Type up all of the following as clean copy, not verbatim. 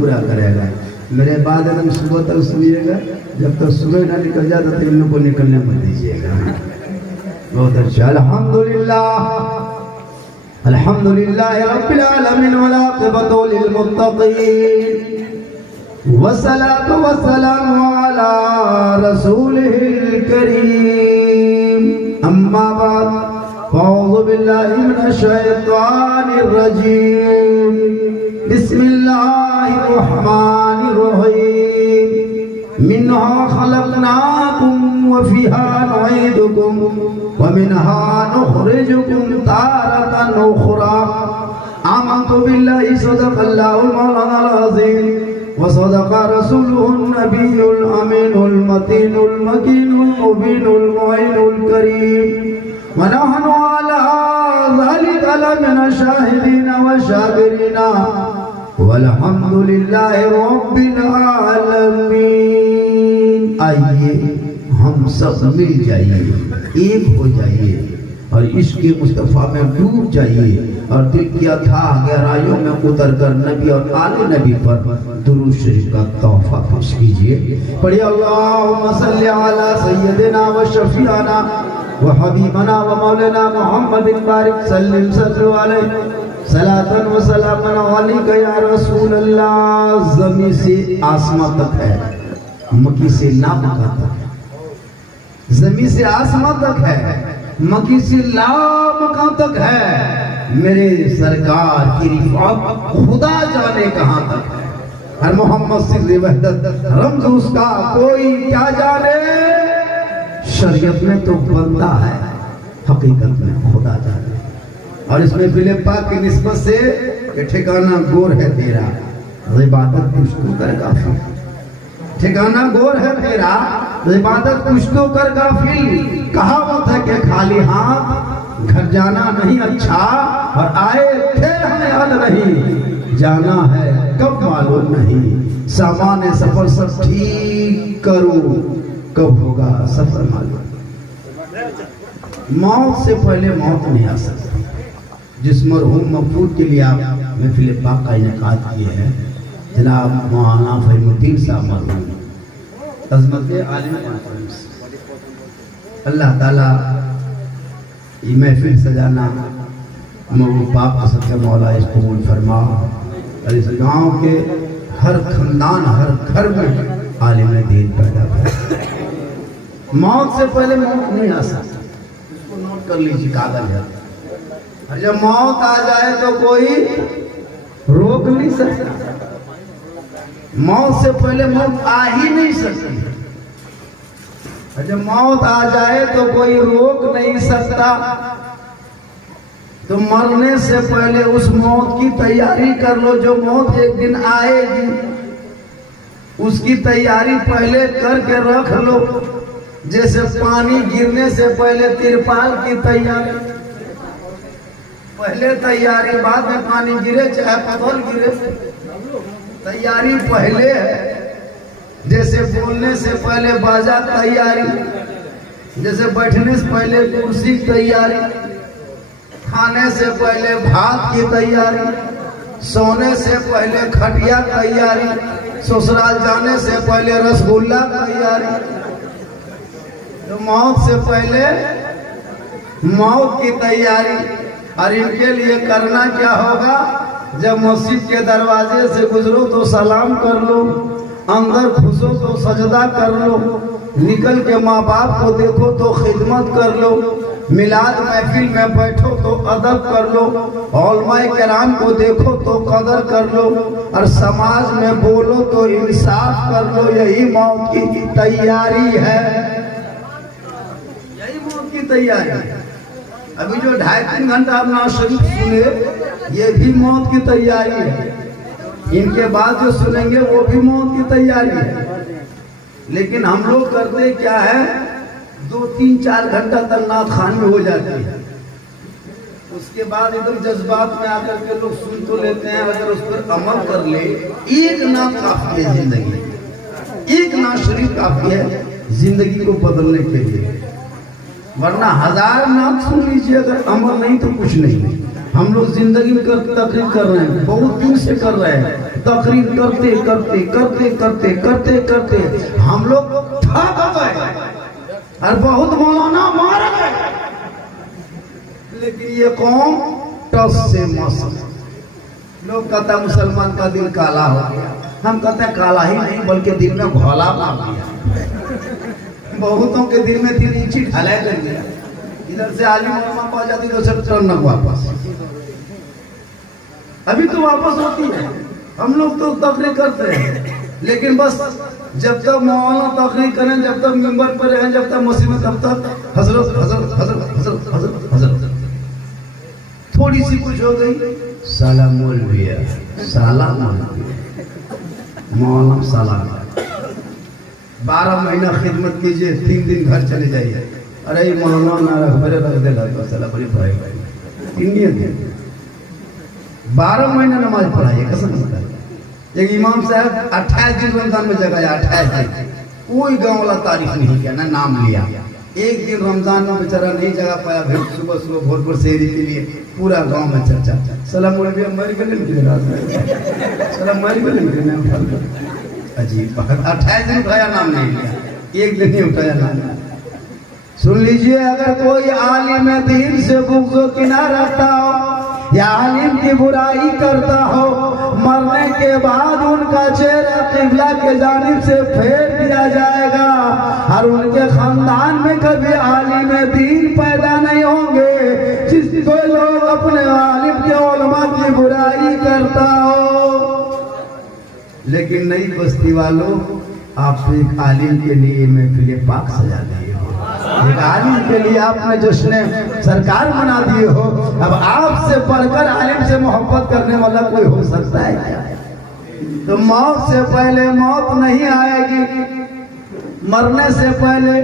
पूरा करेगा। मेरे बाद एकदम सुबह तक सुनिएगा, जब तक सुबह ना निकल जाता तो इन लोग को निकलने मत दीजिएगा। बहुत अच्छा। अल्हम्दुलिल्लाह रब्बिल आलमीन वल आक़िबतु लिल मुत्तक़ीन वस्सलातु वस्सलामु अला रसूलिहिल करीम। अम्मा बाद अऊज़ु बिल्लाहि मिनश शैतानिर रजीम। बिस्मिल्लाहिर रहमानिर रहीम। मिन्हा खलक़नाकुम व फ़ीहा नुईदुकुम व मिन्हा नुख़रिजुकुम तारतन उख़रा। आमन्तु बिल्लाहि सदक़ल्लाहुल मौलानाल अज़ीम व सदक़ रसूलुहुन नबियुल अमीनुल मतीनुल मकीनुल मुबीनुल मुईनुल करीम। व नहनु अला ज़ालिका लमिना शाहिदीना व शाकिरीना वल्हम्दुलिल्लाहि रब्बिल आलमीन। आइए हम सब मिल जाइए, एक हो जाइए और इश्क़ मुस्तफ़ा में डूब जाइए और दिल की अथाह गहराइयों में उतर कर नबी और आले नबी पर दुरूद शरीफ का तोहफा पेश कीजिए। पढ़िए अल्लाहुम्मा सल्लि अला सय्यदिना व शफीअना व हबीबना व मौलाना मुहम्मदिन बारिक सल्लल्लाहु अलैहि सलातन व सलामन अलैका या रसूल अल्लाह। ज़मीन से आसमां तक है, मक्की से ला मक्का तक है। ज़मीन से आसमां तक है, मक्की से ला मक्का तक है। मेरे सरकार की रिफ़ात खुदा जाने कहां तक है। हर मोहम्मद सिर्र वहदत रमज़ उसका कोई क्या जाने। शरीयत में तो बंदा है, हकीकत में खुदा जाने। और इसमें फिले पाक की निस्बत से कि ठिकाना गोर है तेरा, इबादत कुछ तो कर गाफिल। ठिकाना गोर है तेरा, इबादत कुछ तो कर गाफिल। कहावत है कि खाली हाथ घर जाना नहीं अच्छा, और आए थे हमें हल नहीं, जाना है कब मालूम नहीं। सामान सफर सब ठीक करो, कब होगा सफर मालूम। मौत से पहले मौत नहीं आ सकती। जिस मरहूम मकबूल के लिए आप महफिल पाक का इनेकाद किए हैं, जनाब मौलाना फहीमुद्दीन साहब मरहूम अज़मत आलिम कॉन्फ्रेंस, अल्लाह ताला ये महफिल सजाना मरहूम पाक का सबसे मौला इस कबूल फरमा। और इस गाँव के हर खानदान हर घर में आलिम दीन पैदा कर। मौत से पहले मौत नहीं आ सकती, इसको नोट कर लीजिए कागज है। और जब मौत आ जाए तो कोई रोक नहीं सकता। मौत से पहले मौत आ ही नहीं सकती। और जब मौत आ जाए तो कोई रोक नहीं सकता। तो मरने से पहले उस मौत की तैयारी कर लो। जो मौत एक दिन आएगी उसकी तैयारी पहले करके रख लो। जैसे पानी गिरने से पहले तिरपाल की तैयारी, पहले तैयारी बाद में पानी गिरे चाहे पत्थर गिरे, तैयारी पहले है। जैसे बोलने से पहले बाजा तैयारी, जैसे बैठने से पहले कुर्सी तैयारी, खाने से पहले भात की तैयारी, सोने से पहले खटिया तैयारी, ससुराल जाने से पहले रसगुल्ला तैयारी। तो मौत से पहले मौत की तैयारी। और इनके लिए करना क्या होगा? जब मस्जिद के दरवाजे से गुजरो तो सलाम कर लो, अंदर घुसो तो सजदा कर लो, निकल के माँ बाप को देखो तो खिदमत कर लो, मिलाद महफिल में बैठो तो अदब कर लो, उलमाए किराम को देखो तो कदर कर लो, और समाज में बोलो तो इंसाफ कर लो। यही मौत की तैयारी है, यही मौत की तैयारी है। अभी जो 2.5-3 घंटा आप नवाज शरीफ सुने, ये भी मौत की तैयारी है। इनके बाद जो सुनेंगे वो भी मौत की तैयारी है। लेकिन हम लोग करते क्या है, 2-3-4 घंटा तक नात खानी हो जाती है। उसके बाद एकदम जज्बात में आकर के लोग सुन तो लेते हैं। अगर उस पर अमल कर ले, एक नात काफी है जिंदगी, एक नात शरीफ काफी है जिंदगी को बदलने के लिए। वरना 1000 नात सुन लीजिए, अगर अमल नहीं तो कुछ नहीं। हम लोग जिंदगी में तकरीर कर रहे हैं, बहुत दिन से कर रहे हैं, तकरीर करते करते करते करते करते करते हम लोग थक गए और बहुत मौलाना मार गए, लेकिन ये कौम टस से मौसम। लोग कहता है मुसलमान का दिल काला हो गया, हम कहते हैं काला ही नहीं बल्कि दिल में घोला मार दिया। बहुतों के दिल में 3 इंची ढलाई कर दिया, इधर से आलिम उलमा पा जाती तो सब टर्न वापस। अभी तो वापस होती है, हम लोग तो तकरीर करते हैं, लेकिन बस जब तक मौलाना तकरीर करें, जब तक मिंबर पर रहें, जब तक मस्जिद में, तब तक हजरत हजरत हजरत हजरत हजरत हजरत। थोड़ी सी कुछ हो गई साला मौलविया, साला मौलविया, मौलाना साला। 12 महीना खिदमत कीजिए, 3 दिन घर चले जाइए, अरे मौलाना मेरे रख दे घर पर, साला बड़ी पढ़ाई इंडियन है। 12 महीना नमाज पढ़ाइए कसम से। एक इमाम साहब 28 दिन रमजान में जगह, 28 दिन कोई गाँव वाला तारीफ नहीं किया, ना नाम लिया। एक दिन रमजान में बेचारा नहीं जगह पाया, फिर सुबह सुबह भोर भोर सेहरी के लिए पूरा गांव में चर्चा। सलाम मर गए अजीब, 28 दिन उठाया नाम नहीं लिया, एक दिन ही उठाया नाम। सुन लीजिए, अगर कोई आलिम दीन से बुग़्ज़ किना रखता हो या आलिम की बुराई करता हो, मरने के बाद उनका चेहरा किबला के जानिब से फेर दिया जाएगा और उनके खानदान में कभी आलिम दीन पैदा नहीं होंगे जिस कोई लोग अपने आलिम के उलमा की बुराई करता हो। लेकिन नई बस्ती वालों, आप एक आलिम के लिए महफिल पाक सजा दिए हो, एक आलिम के लिए आपने जश्न सरकार बना दिए हो। अब आपसे पढ़कर आलिम से मोहब्बत करने वाला कोई हो सकता है क्या? तो मौत से पहले मौत नहीं आएगी, मरने से पहले,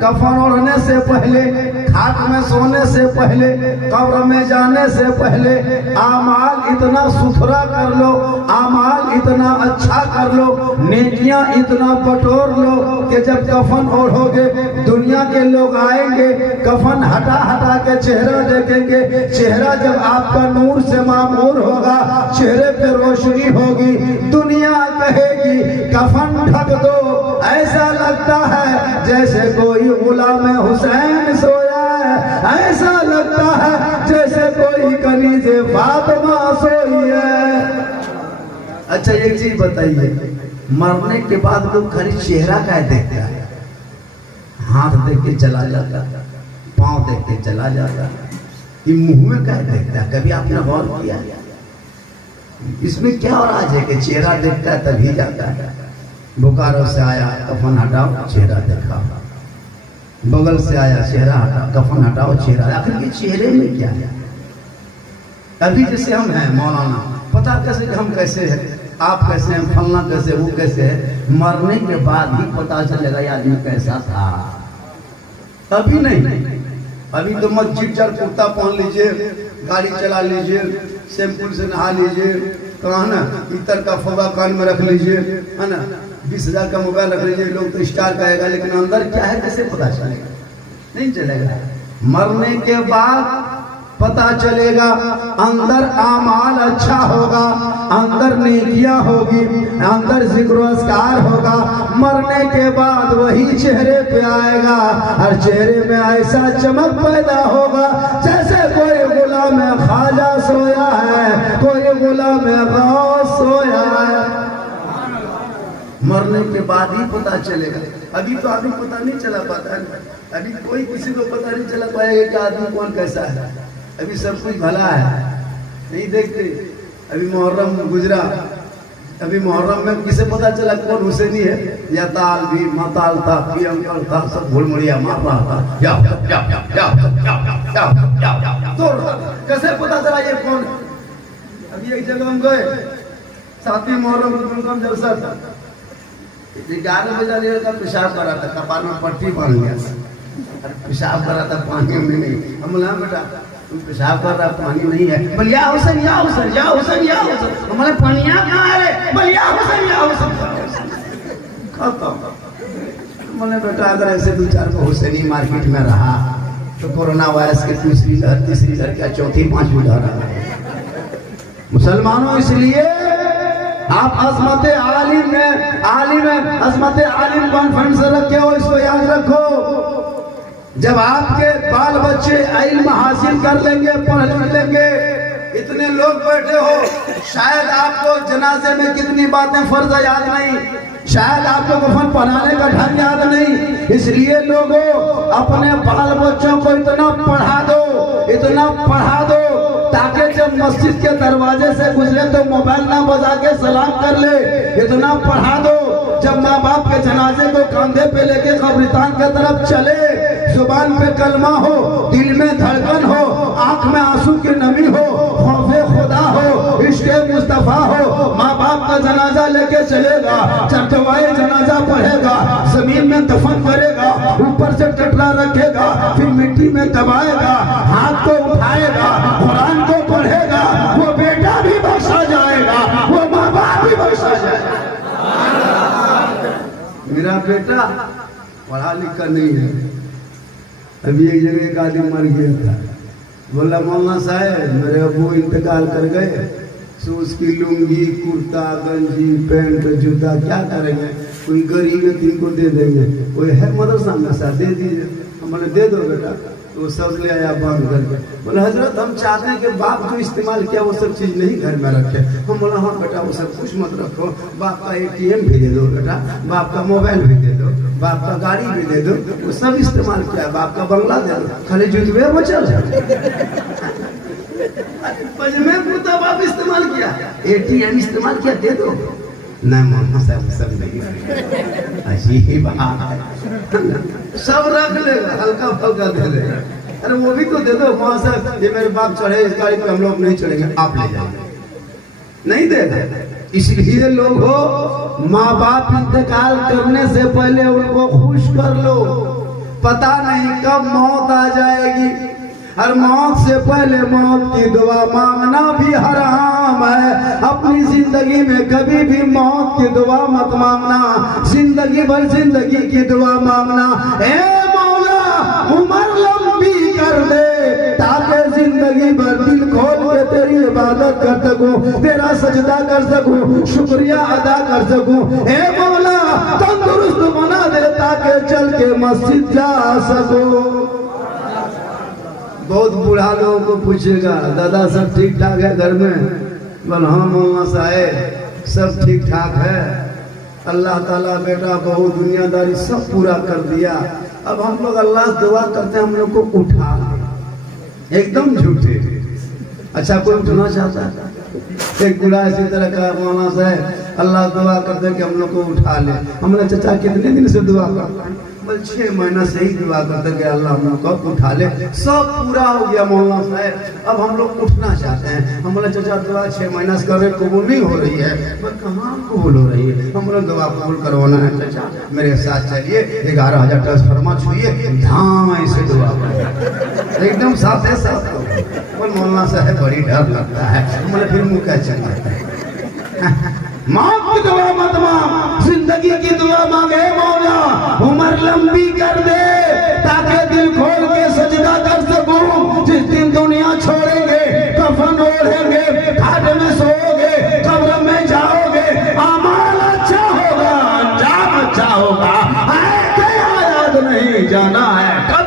कफन ओढ़ने से पहले, खाक में सोने से पहले, कब्र में जाने से पहले आमाल इतना सुथरा कर लो, आमाल इतना अच्छा कर लो, नेकियां इतना बटोर लो कि जब कफन ओढ़ोगे दुनिया के लोग आएंगे, कफन हटा हटा के चेहरा देखेंगे, चेहरा जब आपका नूर से मामूर होगा, चेहरे पे रोशनी होगी, दुनिया कहेगी कफन ढक दो, ऐसा लगता है जैसे कोई गुलाम हुसैन सोया है, ऐसा लगता है जैसे कोई कनीज़े फातिमा सोई है। अच्छा एक चीज बताइए, मरने के बाद लोग खाली चेहरा क्या देखता है? हाथ देख के चला जाता, पांव देख के चला जाता, ये मुंह में क्या देखता है? कभी आपने गौर किया? इसमें क्या और आज है कि चेहरा देखता है तभी जाता है। बोकारो से आया, कफन हटाओ, चेहरा देखा, बगल से आया, चेहरा हटा, कफन हटाओ, चेहरा। आखिर ये चेहरे में क्या है? अभी जैसे हम हैं मौलाना, पता कैसे कि हम कैसे हैं, आप कैसे हैं, फलना कैसे, वो कैसे है, मरने के बाद ही पता चलेगा ये आदमी कैसा था। अभी नहीं, अभी तो मस्जिद चल कुर्ता पहन लीजिए, गाड़ी चला लीजिए, शैम्पूल से नहा लीजिए, कहा ना इतर का फवा कान में रख लीजिए, है ना, 20,000 का मोबाइल रख लीजिए, लोग तो स्टार कहेगा, लेकिन अंदर क्या है कैसे पता चलेगा? नहीं चलेगा। मरने के बाद पता चलेगा, अंदर आमाल अच्छा होगा, अंदर नेकियां होगी, अंदर जिक्र अस्कार होगा, मरने के बाद वही चेहरे पे आएगा और चेहरे में ऐसा चमक पैदा होगा जैसे कोई गुलाम ख्वाजा सोया है, कोई गुलाम गौस सोया है। मरने के बाद ही पता चलेगा। अभी तो आदमी पता नहीं चला पाता है, अभी कोई किसी को पता नहीं चला पाएगा कि आदमी कौन कैसा है। अभी सब कुछ भला है, नहीं देखते। अभी मुहर्रम गुजरा, अभी मुहर्रम में किसे पता चला कौन हुसैनी है? या ताल भी माताल था, प्रियंकर था, सब घुलमुड़िया मार रहा था, तो कैसे पता चला ये कौन? अभी एक जगह हम गए, 7वीं मुहर्रम जलसा था, 11 बजे का पेशाब कर रहा था, कपाल में पट्टी बांध लिया, पेशाब कर रहा था, पानी में नहीं। हम बोला बेटा तुम पेशाब कर रहा, पानी नहीं है। बोल या हुसैन या हुसैन या हुसैन या हुसैन, हमारे पानिया कहाँ है? बोल या हुसैन या हुसैन। खत्म। बोले बेटा अगर ऐसे 2-4 को हुसैनी मार्केट में रहा तो कोरोना वायरस की तीसरी लहर क्या चौथी पांचवी लहर आ रही है। मुसलमानों इसलिए आप अजमत आलिम कॉन्फ्रेंस रखे हो, इसको याद रखो। जब आपके बाल बच्चे इल्म हासिल कर लेंगे, पढ़ लिख लेंगे, इतने लोग बैठे हो, शायद आपको जनाजे में कितनी बातें फर्ज याद नहीं, शायद आपको कफन पहनाने का ढंग याद नहीं। इसलिए लोगों अपने बाल बच्चों को इतना पढ़ा दो ताकि जब मस्जिद के दरवाजे से गुजरे तो मोबाइल ना बजा के सलाम कर ले। इतना पढ़ा दो जब माँ बाप के जनाजे को कंधे पे लेके कब्रिस्तान की तरफ चले, जुबान पे कलमा हो, दिल में धड़कन हो, आंख में आंसू की नमी हो, खौफे खुदा हो, इश्क़े मुस्तफा हो। माँ बाप का जनाजा लेके चलेगा, चटवाए जनाजा पढ़ेगा, जमीन में दफन करेगा, ऊपर से टटरा रखेगा, फिर मिट्टी में दबाएगा, हाथ को उठाएगा, कुरान को पढ़ेगा, वो बेटा भी बख्शा जाएगा, वो माँ बाप भी बख्शा जाएगा। मेरा बेटा पढ़ा लिखा नहीं है। अभी एक जगह एक आदमी मर गया था, बोला मौलाना साहब मेरे अबू इंतकाल कर गए, सो उसकी लुंगी, कुर्ता, गंजी, पैंट, जूता क्या करेंगे? कोई गरीब है तिनको दे देंगे, कोई है मदरसा में सा दे दीजिए। हमने दे दो बेटा, तो सब ले आया बंद करके। बोले हजरत हम चाहते हैं कि बाप जो इस्तेमाल किया वो सब चीज़ नहीं घर में रखे। हम बोला हाँ बेटा वो सब कुछ मत रखो, बाप का ATM भी दे दो बेटा, बाप का मोबाइल भी दे दो, बाप का गाड़ी भी दे दो, वो सब इस्तेमाल किया, बाप का बंगला दे दो, खाली जुतवे बचल पजमे कुर्ता बाप इस्तेमाल किया, ATM इस्तेमाल किया, दे दो। नहीं मोहम्मद साहब सब नहीं, अजीब बात है, सब रख लेगा, हल्का फल्का दे देगा। अरे वो भी तो दे दो, वहां साहब ये मेरे बाप चढ़े इस गाड़ी पे, हम लोग नहीं चढ़ेंगे, आप ले जाएंगे, नहीं देगा। इसलिए लोग हो माँ बाप इंतकाल करने से पहले उनको खुश कर लो, पता नहीं कब मौत आ जाएगी। और मौत से पहले मौत की दुआ मांगना भी हराम है। अपनी जिंदगी में कभी भी मौत की दुआ मत मांगना, जिंदगी भर जिंदगी की दुआ मांगना। ए मौला उम्र लंबी कर दे ताकि जिंदगी भर दिल खोल के तेरी इबादत कर सकूं, तेरा सजदा कर सकूं, शुक्रिया अदा कर सकूं। ए मौला तंदुरुस्त बना दे ताकि चल के मस्जिद जा सकूं। बहुत बूढ़ा लोगों को पूछेगा दादा सब ठीक ठाक है घर में? बोल हाँ मौलाना साहब सब ठीक ठाक है, अल्लाह ताला बेटा बहु दुनियादारी सब पूरा कर दिया। अब हम लोग अल्लाह से दुआ करते हैं हम लोग को उठा, एकदम झूठे। अच्छा कोई उठना चाहता है? एक बूढ़ा इसी तरह का मौलाना साहब अल्लाह दुआ करते कि हम लोग को उठा ले। हमने चाचा कितने दिन से दुआ करते हैं? 6 महीना से ही दुआ करते कि अल्लाह हम लोग को उठा ले। सब पूरा हो गया मौलाना साहब, अब हम लोग उठना चाहते हैं। हम बोले चाचा दुआ 6 महीना से कर रहे, कबूल नहीं हो रही है। पर कहाँ कबूल हो रही है? हम लोग दुआ कबूल करवाना है चाचा, मेरे साथ चलिए, 11,000 ट्रांसफार्मर छुइए, धाम ऐसे दुआ एकदम साथ है साथ। बोल मौलाना साहब बड़ी डर लगता है। बोले फिर मुँह क्या चल मौत की दुआ मत मांग, जिंदगी की दुआ मांगे मौला उम्र लंबी कर दे ताकि दिल खोल के सजदा कर सकूं। जिस दिन दुनिया छोड़ेंगे, कफन ओढ़ेंगे, घाट में सोओगे, कब्र में जाओगे, अमाल अच्छा होगा, अंजाम अच्छा होगा। क्या याद नहीं जाना है कब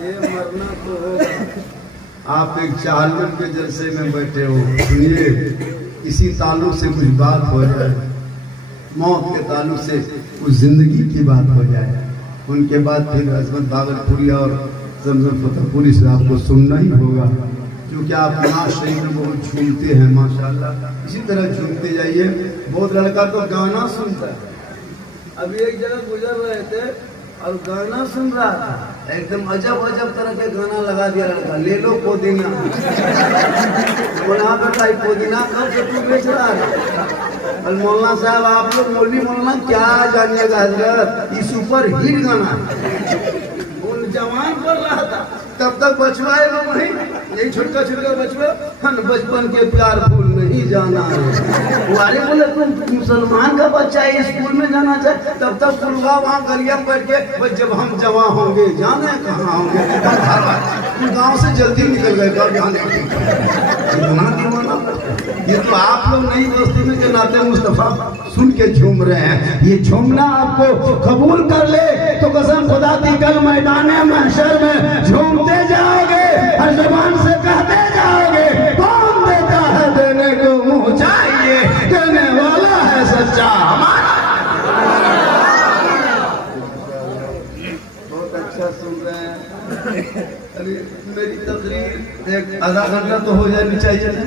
ये मरना तो होगा। आप एक चालू के जलसे में बैठे हो, सुनिए इसी ताल्लुक से कुछ बात हो जाए, मौत के ताल्लुक से कुछ जिंदगी की बात हो जाए, उनके बाद फिर अजमत भागलपुरी और जमजम फतेहपुरी से आपको सुनना ही होगा, क्योंकि आप नाज शरीफ में बहुत झूमते हैं माशाल्लाह। इसी तरह झूमते जाइए। बहुत लड़का तो गाना सुनता है। अभी एक जगह गुजर रहे थे और गाना सुन रहा था, एकदम अजब अजब तरह के गाना लगा दिया लड़का, ले लो पुदीना। बोला बेटा पुदीना कब से तू बेच रहा है? और मौलाना साहब आप लोग मौलवी मौलाना क्या जानिएगा हजरत, ये सुपर हिट गाना उन जवान कर रहा था, तब तक बचवा है वही यही छोटा छोटा बचवा, बचपन के प्यार भूल नहीं जाना है, अरे बोले तुम मुसलमान का बच्चा है, स्कूल में जाना चाहे, तब तक फुलवा वहाँ गलिया बैठ के भाई जब हम जमा होंगे जाने कहाँ होंगे, गाँव से जल्दी निकल गए दीवाना। ये तो आप लोग नई दोस्ती में के नाते मुस्तफा सुन के झूम रहे हैं। ये झूमना आपको कबूल कर ले तो कसम खुदा की कल मैदान महशर में झूमते जाओगे, हर जबान से कहते जाओगे, कौन देता है देने को मुँह चाहिए, देने वाला है सच्चा हमारा। बहुत अच्छा सुन रहे हैं। अरे मेरी तकरीर एक आधा घंटा तो हो जानी चाहिए ना,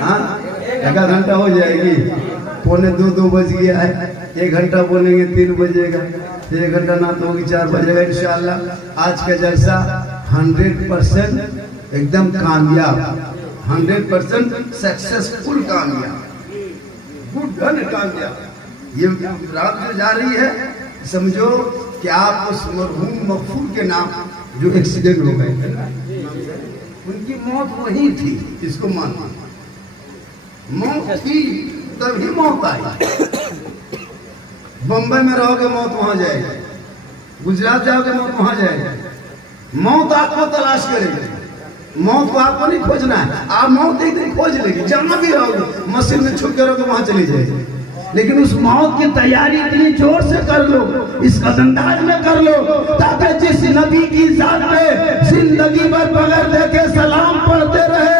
हाँ आधा घंटा हो जाएगी, 1:45 बज गया है, 1 घंटा बोलेंगे 3 बजेगा, 1 घंटा ना तो होगी 4 बजेगा इंशाअल्लाह। आज का जलसा 100% एकदम कामयाब, 100% सक्सेसफुल कामयाब, गुड डन कामयाब। ये रात जो जा रही है समझो कि आप उस मरहूम मकफूर के नाम जो एक्सीडेंट हो गए उनकी मौत वही थी, इसको मानना मौत थी तभी मौत आई। बम्बई में रहोगे मौत वहां जाएगी, गुजरात जाओगे मौत वहां जाएगी। मौत आपको तलाश करेगी, मौत को आपको नहीं खोजना है, आप मौत एक दिन खोज लेगी। जहाँ भी रहोगे मस्जिद में छुप के रहोगे वहां चली जाएगी, लेकिन उस मौत की तैयारी इतनी जोर से कर लो, इस अंदाज में कर लो ताकि जिस नबी की जात पे जिंदगी भर बगैर देखे सलाम पढ़ते रहे,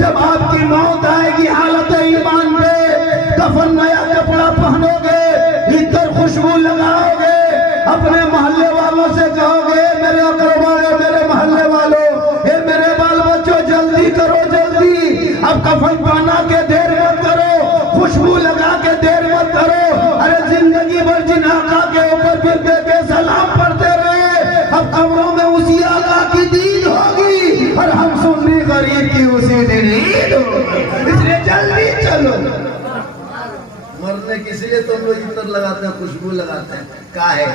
जब आपकी मौत आएगी हालत ईमान पे, कफन नया कपड़ा पहनोगे, इतर खुशबू लगाओगे, अपने मोहल्ले वालों से कहोगे मेरे अकरबा, मेरे मोहल्ले वालों, हे मेरे बाल बच्चों जल्दी करो जल्दी, अब कफन पहना के देर मत करो, खुशबू लगा के देर मत करो। अरे जिंदगी भर जिन आका के ऊपर फिर के सलाम पढ़ते रहे, अब कब्रों में उसी आका की दीद होगी और हम सुन्नी गरीब की उसी दिन ईद होगी, इसलिए जल्दी चलो। मरने किसी लिए तो लोग इतर लगाते हैं, खुशबू लगाते हैं, काहे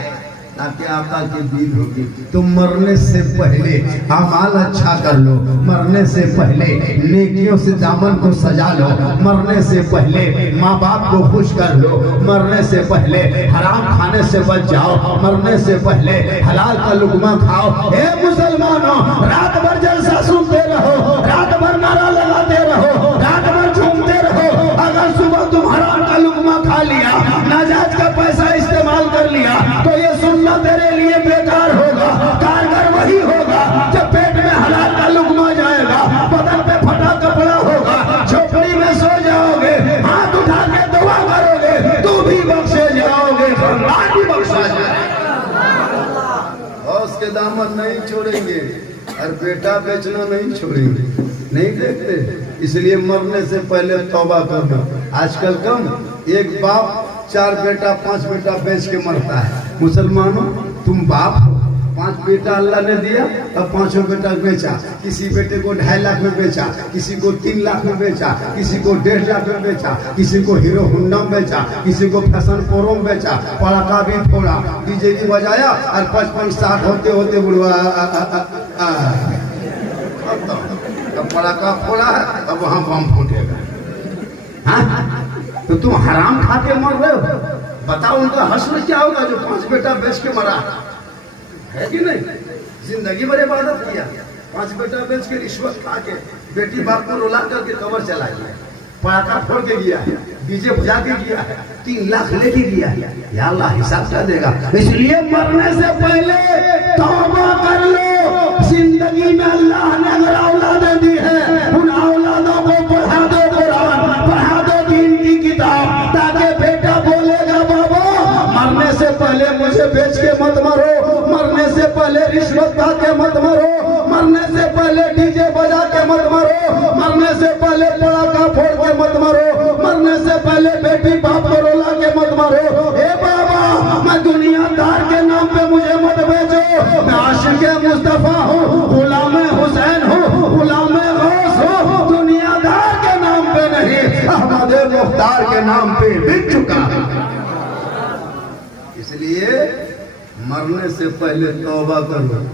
ताकि आका की दीद होगी। तो मरने से पहले अमाल अच्छा कर लो, मरने से पहले नेकियों से दामन को सजा लो, मरने से पहले माँ बाप को खुश कर लो, मरने से पहले हराम खाने से बच जाओ, मरने से पहले हलाल का लुकमा खाओ। हे मुसलमानों, रात भर जलसा सुनते रहो, रात भर नारा लगाते रहो, रात भर झूमते रहो, अगर सुबह तुम हराम का लुकमा खा लिया, नाजायज का पैसा इस्तेमाल कर लिया, तो ये सुनना तेरे लिए बेकार होगा। कारगर वही होगा जब पेट में हलाल का लुकमा जाएगा, बदन पे फटा कपड़ा होगा, झोपड़ी में सो जाओगे, हाथ उठा के दुआ करोगे, तू भी बख्शे जाओगे, खानदान भी बख्शा जाएगा। और उसके दामन नहीं छोड़ेंगे और बेटा बेचना नहीं छोड़ेंगे, नहीं देखते। इसलिए मरने से पहले तौबा करना। आजकल कम, एक बाप 4 बेटा 5 बेटा बेच के मरता है। मुसलमानों तुम बाप हो, 5 बेटा अल्लाह ने दिया और 5 बेटा बेचा, किसी बेटे को 2.5 लाख में बेचा, किसी को 3 लाख में बेचा, किसी को 1.5 लाख में बेचा, किसी को हीरो होंडा में बेचा, किसी को फैशन प्रो में बेचा, पड़ाका भी फोड़ा, डीजे भी बजाया और 55-60 होते होते बुढ़वा पड़ाका फोड़ा है, अब वहां बम फूटेगा। हाँ? तो तुम हराम खा के मर रहे हो, बताओ उनका हश्र क्या होगा जो 5 बेटा बेच के मरा है कि नहीं? जिंदगी भर इबादत किया, 5 बेटा बेच के रिश्वत खा के बेटी बाप को रुला करके कबर चला गया, पटाखा फोड़ के गया, डीजे बजा के गया, 3 लाख लेके गया, या अल्लाह हिसाब क्या देगा। इसलिए मरने से पहले तौबा कर लो। जिंदगी में अल्लाह ने अगर औलादें दी है, उन औलादों को पढ़ा दो कुरान, पढ़ा दो दीन की किताब, ताकि बेटा बोलेगा बाबा मरने से पहले मुझे बेच के मत मरो, मरने से पहले रिश्वत खा के मत मरो, मरने से पहले डीजे बजा के मत मरो, मरने से पहले पटाखा फोड़ के मत मरो, मरने से पहले बेटी बाप को रुला के मत मरो। ए बाबा मैं दुनियादार के नाम पे मुझे मत बेचो, मैं आशिक मुस्तफा हूँ, गुलाम हुसैन हूँ, गुलाम गौस हूँ, दुनियादार के नाम पे नहीं, अहमद मुख्तार के नाम पे बिक चुका। इसलिए मरने से पहले तौबा करो।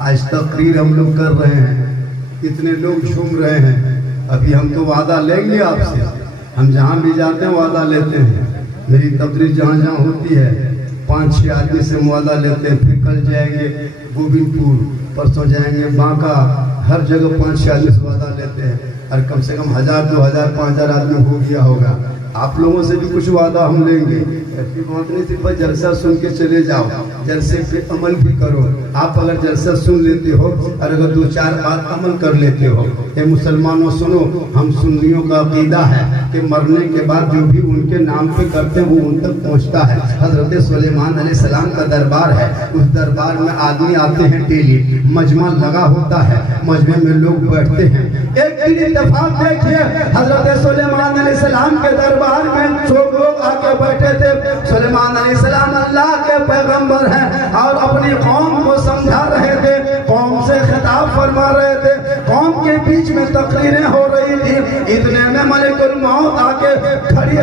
आज तकरीर हम लोग कर रहे हैं, इतने लोग झूम रहे हैं, अभी हम तो वादा लेंगे आपसे हम जहाँ भी जाते हैं वादा लेते हैं। मेरी तकरीर जहाँ जहाँ होती है 5-6 आदमी से वादा लेते हैं, फिर कल जाएंगे गोविंदपुर, परसों जाएंगे बांका, हर जगह 5-6 आदमी से वादा लेते हैं। और कम से कम 1000, 2000, 5000 आदमी हो गया होगा। आप लोगों से भी कुछ वादा हम लेंगे। ऐसी बात नहीं सिर्फ जलसा सुन के चले जाओ, जलसे पे अमल भी करो। आप अगर जलसा सुन लेते हो और अगर 2-4 बात अमल कर लेते हो, ये मुसलमानों सुनो, हम सुन्नियों का अकीदा है कि मरने के बाद जो भी उनके नाम पे करते हैं वो उन तक पहुंचता है। हजरत सुलेमान अलैहिस्सलाम का दरबार है, उस दरबार में आदमी आते हैं डेली, मजमा लगा होता है, मजमे में लोग बैठते हैं। एक दिन इत्तेफाक देखिए, हजरत सुलेमान अलैहिस्सलाम के दरबार में जो लोग आके बैठे थे, सुलेमान अलैहिस्सलाम अल्लाह के पैगंबर हैं और अपनी कौम को समझा रहे थे, कौम से खिताब फरमा रहे थे, कौम के बीच में तकरीरें हो रही थी। इतने में मलिकुल मौत आके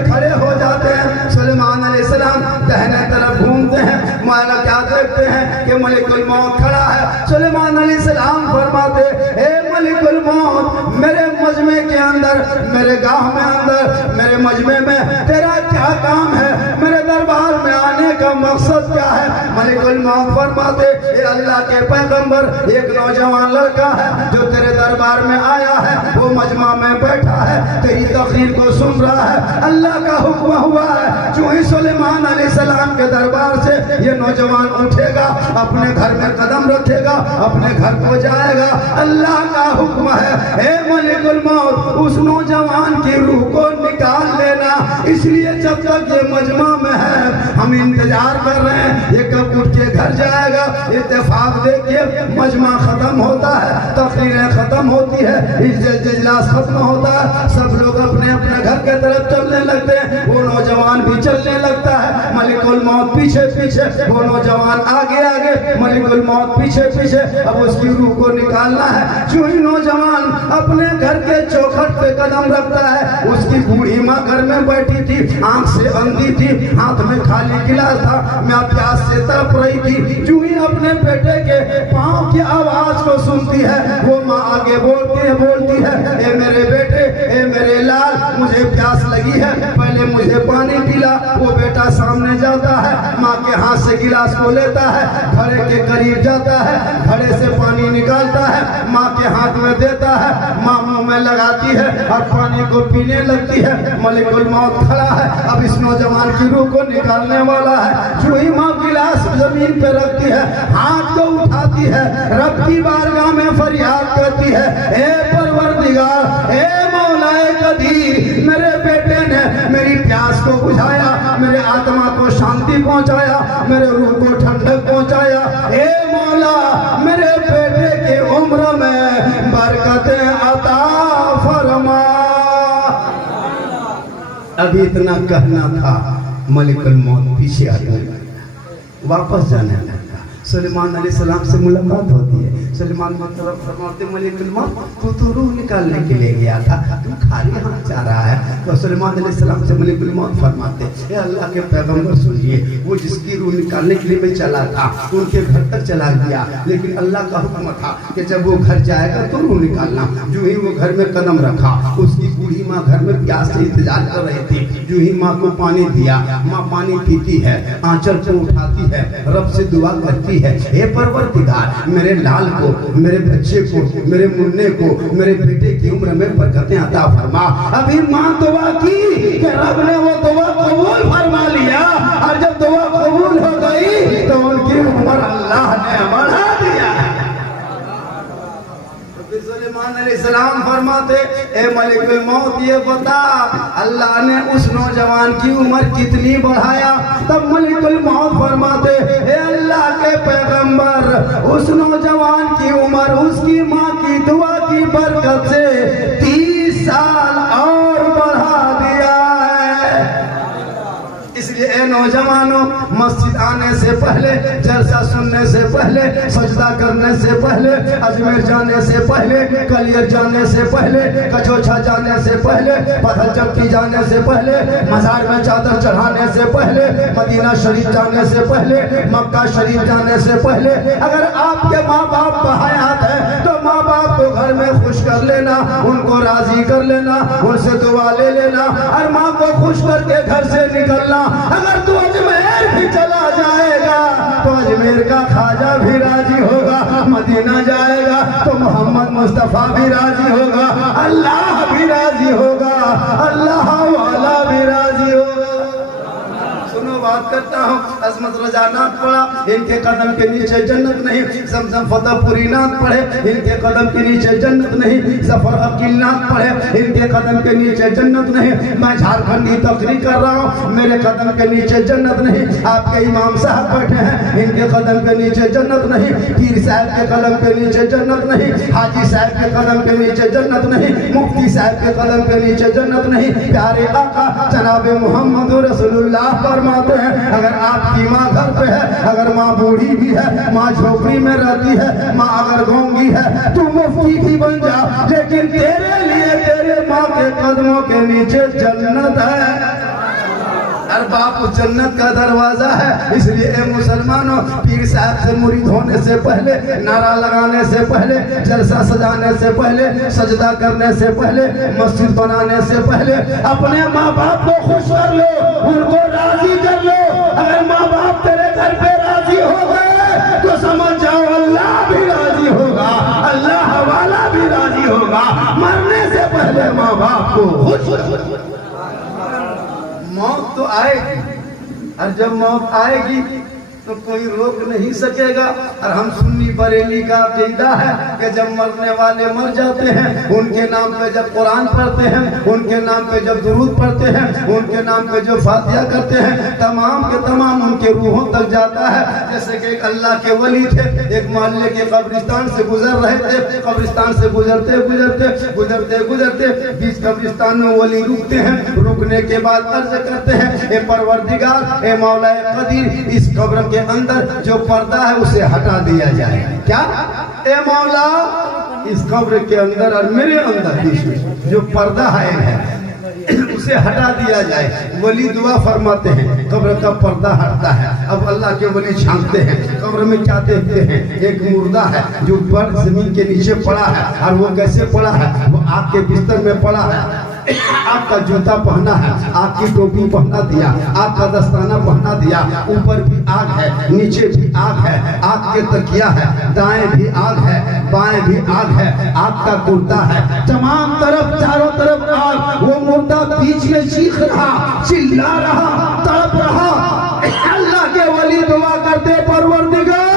खड़े हो जाते हैं। सुलेमान अलैहिस्सलाम दाहिने तरफ घूमते हैं, माना क्या देखते हैं कि मलिकुल मौत खड़ा है। सुलेमान अलैहिस्सलाम फरमाते, हे मलिकुल मौत, मेरे मजमे के अंदर, मेरे गांव में अंदर, मेरे मजमे में तेरा क्या काम है? मेरे दरबार में आने का मकसद क्या है? मलिकुल मौत फरमाते, ये अल्लाह के पैगंबर, एक नौजवान लड़का है जो तेरे दरबार में आया है, वो मजमा में बैठा है, तेरी तकरीर को सुन रहा है, अल्लाह का हुक्म हुआ है। जो ही सुलेमान अलैहिस्सलाम के दरबार से ये नौजवान उठेगा, अपने घर में कदम रखेगा, अपने घर को जाएगा, अल्लाह का हुक्म है, हे मलिकुल मौत, उस नौजवान की रूह को निकाल लेना। इसलिए जब तक ये मजमा में है हम इंतजार कर रहे हैं ये कब उठ के घर जाएगा। इत्तेफाक देखिए, मजमा खत्म होता है, तकरीरें खत्म होती है, इजलास खत्म होता है, सब लोग अपने अपने घर के तरफ चलने लगते हैं, वो नौजवान भी चलने लगता है, मलिकुल मौत पीछे पीछे, वो नौजवान आगे आगे, मलिकुल मौत पीछे पीछे। अब उसकी रूह को निकालना है। जो ही नौजवान अपने घर के चौखट पे कदम रखता है, उसकी बूढ़ी माँ घर में बैठी थी, आंख से अंधी थी, हाथ में खाली गिलास था, मैं प्यास से तड़प रही थी। जो ही अपने बेटे के पाँव की आवाज को सुनती है, वो माँ आगे बोलती है, ए मेरे बेटे, ए मेरे लाल, मुझे प्यास लगी है, पहले मुझे पानी पिला। वो बेटा सामने जाता है, माँ के हाथ से गिलास को लेता है, घड़े के करीब जाता है, घड़े से पानी निकालता है, माँ के हाथ में देता है, माँ मुंह में लगाती है और पानी को पीने लगती है। मलिकुल मौत खड़ा है, अब इस नौजवान की रूह को निकालने वाला है। जो ही माँ गिलास जमीन पे रखती है, हाथ को उठाती है, रब की बारगाह में फरियाद करती है, हे परवरदिगार, हे मौलाए कदीर, मेरे बेटे ने मेरी प्यास को बुझाया, मेरे आत्मा को शांति पहुंचाया, मेरे रूह को ठंडक पहुंचाया। हे मौला, मेरे बेटे के उम्र में बरकतें अता फरमा। अभी इतना कहना था, मलिकुल मौत पीछे हटने लगा, वापस जाने लगा। सुलेमान अलैहिस्सलाम से मुलाकात होती है, सुलेमान फरमाते, मलिकुल मौत, तू तो रूह निकालने के लिए गया था, तू खाली हाथ जा रहा है। तो सुलेमान अलैहिस्सलाम से मलिकुल मौत फरमाते, हे अल्लाह के पैगंबर सुनिए, वो जिसकी रूह निकालने के लिए मैं चला था, उनके घर तक चला गया, लेकिन अल्लाह का हुक्म था कि जब वो घर जाएगा तो रूह निकालना। जो ही वो घर में कदम रखा, उसकी बूढ़ी माँ घर में प्यास से इंतजार कर रही थी। जो ही माँ को पानी दिया, माँ पानी पीती है, आंचल को उठाती है, रब से दुआ करती है, हे परवरदिगार, मेरे लाल को, मेरे बच्चे को, मेरे मुन्ने को, मेरे बेटे की उम्र में बरकतें अता फरमा। अभी माँ दुआ की कि रब ने वो दुआ कबूल फरमा लिया, और जब दुआ कबूल हो गई तो उनकी उम्र अल्लाह ने बढ़ा दिया। सुलेमान अलैहिस्सलाम फरमाते, ए मलिकुल मौत, ये बता अल्लाह ने उस नौजवान की उम्र कितनी बढ़ाया? तब मलिकुल मौत फरमाते, हे अल्लाह के पैगंबर, उस नौजवान की उम्र उसकी माँ की दुआ की बरकत से 30 साल और बढ़ा दिया है। इसलिए ए नौजवानों, मस्जिद आने से पहले, जलसा सुनने से पहले, सजदा करने से पहले, अजमेर जाने से पहले, कलियर जाने से पहले, कचौछा जाने से पहले, पत्थर चक्की जाने से पहले, मजार में चादर चढ़ाने से पहले, मदीना शरीफ जाने से पहले, मक्का शरीफ जाने से पहले अगर आपके माँ बाप बहयात है तो माँ बाप को घर में खुश कर लेना, उनको राजी कर लेना, उनसे दुआ ले लेना और माँ को खुश करके घर से निकलना। अगर तू अजमेर भी चला जाएगा तो अजमेर का खाजा भी राजी होगा, मदीना जाएगा तो मोहम्मद मुस्तफा भी राजी होगा, अल्लाह भी राजी होगा, अल्लाह वाला भी राजी होगा। सुनो बात करता हूँ, अजमत रजा नाथ पढ़ा, इनके कदम के नीचे जन्नत नहीं। समसम फतेहपुरी नाथ पढ़े, इनके कदम के नीचे जन्नत नहीं। जफर अकील नाथ पढ़े, इनके कदम के नीचे जन्नत नहीं। मैं झारखंडी तकरीर कर रहा हूँ, मेरे कदम के नीचे जन्नत नहीं। आपके इमाम साहब बैठे हैं, इनके कदम के नीचे जन्नत नहीं। पीर साहब के कदम के नीचे जन्नत नहीं। हाजी साहब के कदम के नीचे जन्नत नहीं। मुफ्ती साहब के कदम के नीचे जन्नत नहीं। प्यारे आका जनाब मोहम्मद रसूलुल्लाह फरमाते हैं, अगर आपकी माँ घर पे है, अगर माँ बूढ़ी भी है, माँ झोपड़ी में रहती है, माँ अगर गूंगी है, तू मुफ्ती भी बन जा, लेकिन तेरे लिए तेरे माँ के कदमों के नीचे जन्नत है। अरे बाप जन्नत का दरवाजा है। इसलिए ए मुसलमानों, पीर साहब से मुरीद होने से पहले, नारा लगाने से पहले, जलसा सजाने से पहले, सजदा करने से पहले, मस्जिद बनाने से पहले अपने माँ बाप को खुश कर लो, उनको राजी कर लो। अगर माँ बाप तेरे घर पे राजी हो गए तो समझ जाओ अल्लाह भी राजी होगा, अल्लाह वाला भी राजी होगा। मरने से पहले माँ बाप को खुश। मौत तो आएगी, और जब मौत आएगी तो कोई रोक नहीं सकेगा। और हम सुन्नी बरेली का अकीदा है कि जब मरने वाले मर जाते हैं, उनके नाम पे जब कुरान पढ़ते हैं, उनके नाम पे जब दुरूद पढ़ते हैं, उनके नाम पे जो फातिहा करते हैं, तमाम के तमाम उनके रूहों तक जाता है। जैसे कि एक अल्लाह के वली थे, एक मोहल्ले के कब्रिस्तान से गुजर रहे थे, कब्रिस्तान से गुजरते गुजरते गुजरते गुजरते बीच कब्रिस्तान में वली रुकते हैं। रुकने के बाद अर्ज करते हैं, ए परवरदिगार, ए मौला कदीर, इस कब्र के अंदर जो पर्दा है उसे हटा दिया जाए। क्या ए मौला, इस कब्र के अंदर और मेरे अंदर बीच में जो पर्दा है उसे हटा दिया जाए। वली दुआ फरमाते हैं, कब्र का पर्दा हटता है। अब अल्लाह के वली झांकते हैं, कब्र में क्या देखते हैं? एक मुर्दा है जो ऊपर जमीन के नीचे पड़ा है। और वो कैसे पड़ा है? वो आपके बिस्तर में पड़ा है, आपका जूता पहना है, आपकी टोपी पहना दिया, आपका दस्ताना पहना दिया, ऊपर भी आग है, नीचे भी आग है, आग के तकिया है, दाएं भी आग है, बाएं भी आग है, आग का कुर्ता है, तमाम तरफ चारों तरफ आग। वो मुर्दा बीच में चीख रहा, चिल्ला रहा, तड़प रहा। अल्लाह के वली दुआ करते, परवरदिगार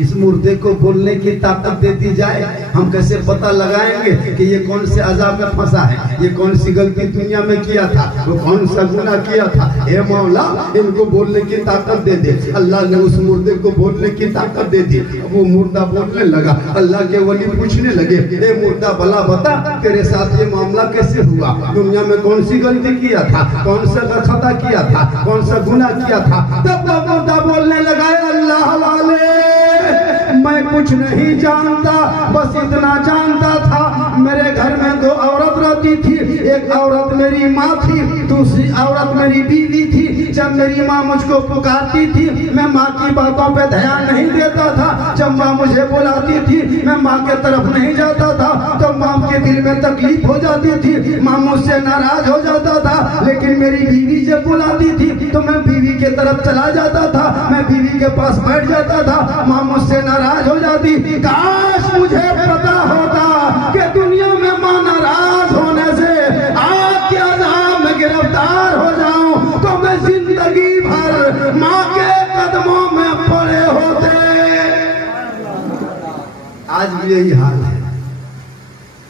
इस मुर्दे को बोलने की ताकत दे दी जाए। हम कैसे पता लगाएंगे कि ये कौन से अजाब में फंसा है, ये कौन सी गलती दुनिया में किया था, वो कौन सा गुनाह किया था। हे मौला, इनको बोलने की ताकत दे दे। अल्लाह ने उस मुर्दे को बोलने की ताकत दे दी। वो मुर्दा बोलने लगा। अल्लाह के वली पूछने लगे, हे मुर्दा भला बता, तेरे साथ ये मामला कैसे हुआ? दुनिया में कौन सी गलती किया था, कौन सा खता किया था, कौन सा गुनाह किया था? तब वो मुर्दा बोलने लगा, अल्लाह वाले, मैं कुछ नहीं जानता, बस इतना जानता था मेरे घर में दो औरत रहती थी। एक औरत मेरी माँ थी, दूसरी औरत मेरी बीवी थी। जब मेरी माँ मुझको पुकारती थी, मैं माँ की बातों पे ध्यान नहीं देता था। जब माँ मुझे बुलाती थी, मैं माँ के तरफ नहीं जाता था, तो माँ के दिल में तकलीफ हो जाती थी, माँ मुझसे नाराज हो जाता था। लेकिन मेरी बीवी जब बुलाती थी तो मैं बीवी के तरफ चला जाता था, मैं बीवी के पास बैठ जाता था, माँ मुझसे नाराज हो जाती। काश मुझे पता होता कि दुनिया में माँ नाराज होने से आग के अज़ाब में गिरफ्तार हो जाऊं तो मैं जिंदगी भर माँ के कदमों में पड़े होते। आज भी यही हाल है।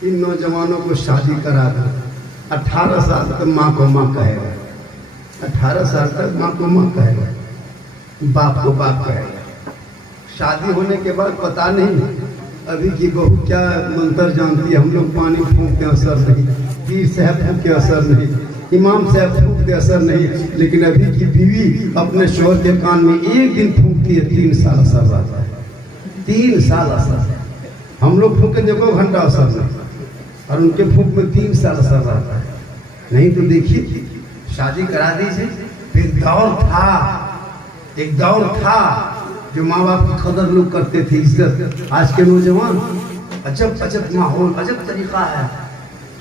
इन नौजवानों को शादी करा दो, 18 साल तक माँ को माँ कहेगा, 18 साल तक माँ को माँ कहेगा, बाप को बाप कहेगा। शादी होने के बाद पता नहीं अभी की बहू क्या मंत्र जानती है, हम लोग पानी फूंक के असर नहीं, पीर साहब फूंक के असर नहीं, इमाम साहब फूंक के असर नहीं, लेकिन अभी की बीवी अपने शोहर के कान में एक दिन फूंकती है 3 साल असर रहता है, 3 साल असर। हम लोग फूंके देखो घंटा असर नहीं, और उनके फूंक में 3 साल असर रहता है। नहीं तो देखिए शादी करा दीजिए, फिर एक दौर था जो माँ बाप की कदर लोग करते थे, इज्जत। आज के नौजवान अजब अजब माहौल, अजब तरीका है।